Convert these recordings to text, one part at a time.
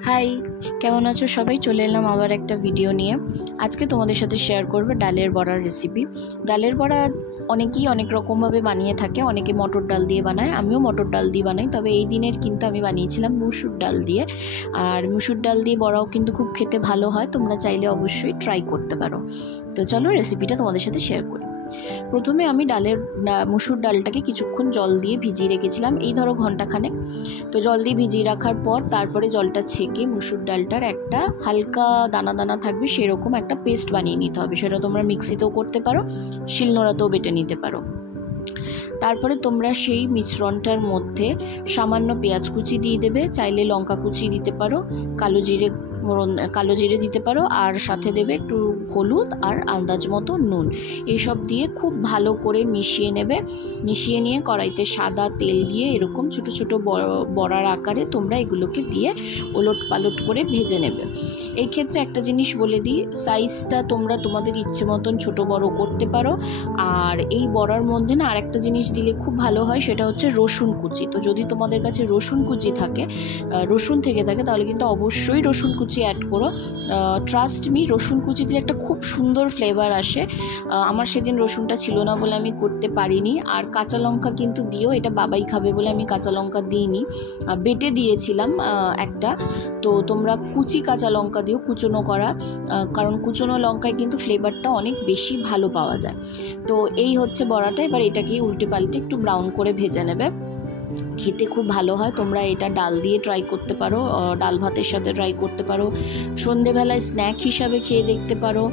High, কেমন আছো সবাই? চলে এলাম আবার একটা ভিডিও নিয়ে। আজকে তোমাদের সাথে শেয়ার করব ডালের বড়ার রেসিপি। ডালের বড়া অনেকেই অনেক রকমভাবে বানিয়ে থাকে। অনেকে মটর ডাল দিয়ে বানায়, আমিও মটর ডাল দিয়ে বানাই। তবে এই দিনের কিন্তু আমি বানিয়েছিলাম মুসুর ডাল দিয়ে। আর মুসুর ডাল দিয়ে বড়াও কিন্তু খুব খেতে ভালো হয়। তোমরা চাইলে অবশ্যই ট্রাই করতে পারো। তো চলো রেসিপিটা তোমাদের সাথে শেয়ার করি। প্রথমে আমি মুসুর ডালটাকে কিছুক্ষণ জল দিয়ে ভিজিয়ে রেখেছিলাম, এই ধরো ঘন্টাখানেক। তো জল দিয়ে ভিজিয়ে রাখার পর তারপরে জলটা ছেঁকে মুসুর ডালটার একটা হালকা দানা দানা থাকবে সেরকম একটা পেস্ট বানিয়ে নিতে হবে। সেটা তোমরা মিক্সিতেও করতে পারো, শিলনোড়াতেও বেটে নিতে পারো। তারপরে তোমরা সেই মিশ্রণটার মধ্যে সামান্য পেঁয়াজ কুচি দিয়ে দেবে, চাইলে লঙ্কা কুচি দিতে পারো, কালো জিরে দিতে পারো, আর সাথে দেবে একটু হলুদ আর আন্দাজ মতো নুন। এইসব দিয়ে খুব ভালো করে মিশিয়ে নেবে। মিশিয়ে নিয়ে কড়াইতে সাদা তেল দিয়ে এরকম ছোটো ছোটো বড়ার আকারে তোমরা এগুলোকে দিয়ে ওলট পালট করে ভেজে নেবে। এই ক্ষেত্রে একটা জিনিস বলে দিই, সাইজটা তোমরা তোমাদের ইচ্ছে মতন ছোটো বড়ো করতে পারো। আর এই বড়ার মধ্যে না আরেকটা জিনিস দিলে খুব ভালো হয়, সেটা হচ্ছে রসুন কুচি। তো যদি তোমাদের কাছে রসুন কুচি থাকে, রসুন থেকে থাকে, তাহলে কিন্তু অবশ্যই রসুন কুচি অ্যাড করো। ট্রাস্ট মি, রসুন কুচি দিলে একটা খুব সুন্দর ফ্লেভার আসে। আমার সেদিন রসুনটা ছিল না বলে আমি করতে পারিনি। আর কাঁচা লঙ্কা কিন্তু দিও, এটা বাবাই খাবে বলে আমি কাঁচা লঙ্কা দিইনি, বেটে দিয়েছিলাম একটা। তো তোমরা কুচি কাঁচা লঙ্কা দিও, কুচনো করা, কারণ কুচনো লঙ্কায় কিন্তু ফ্লেভারটা অনেক বেশি ভালো পাওয়া যায়। তো এই হচ্ছে বড়াটা। এবার এটাকে উল্টে পাল্টে একটু ব্রাউন করে ভেজে নেবে। খেতে খুব ভালো হয়। তোমরা এটা ডাল দিয়ে ট্রাই করতে পারো, ডাল ভাতের সাথে ট্রাই করতে পারো, সন্ধেবেলায় স্ন্যাক হিসাবে খেয়ে দেখতে পারো।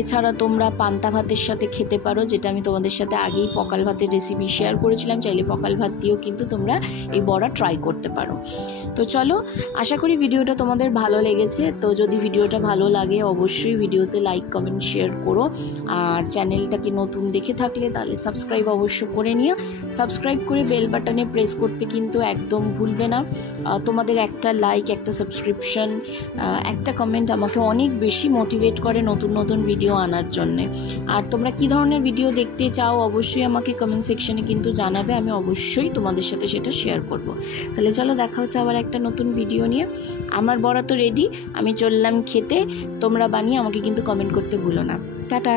এছাড়া তোমরা পান্তা ভাতের সাথে খেতে পারো, যেটা আমি তোমাদের সাথে আগেই পকাল ভাতের রেসিপি শেয়ার করেছিলাম। চাইলে পকাল ভাত দিয়েও কিন্তু তোমরা এই বড়া ট্রাই করতে পারো। তো চলো, আশা করি ভিডিওটা তোমাদের ভালো লেগেছে। তো যদি ভিডিওটা ভালো লাগে অবশ্যই ভিডিওতে লাইক কমেন্ট শেয়ার করো। আর চ্যানেলটাকে নতুন দেখে থাকলে তাহলে সাবস্ক্রাইব অবশ্য করে নিও। সাবস্ক্রাইব করে বেল বাটনে প্রেস করতে কিন্তু একদম ভুলবে না। তোমাদের একটা লাইক, একটা সাবস্ক্রিপশন, একটা কমেন্ট আমাকে অনেক বেশি মোটিভেট করে নতুন নতুন ভিডিও আনার জন্যে। আর তোমরা কী ধরনের ভিডিও দেখতে চাও অবশ্যই আমাকে কমেন্ট সেকশনে কিন্তু জানাবে, আমি অবশ্যই তোমাদের সাথে সেটা শেয়ার করব। তাহলে চলো, দেখা হচ্ছে আবার একটা নতুন ভিডিও নিয়ে। আমার বড়া তো রেডি, আমি চললাম খেতে। তোমরা বানিয়ে আমাকে কিন্তু কমেন্ট করতে ভুলো না। টাটা।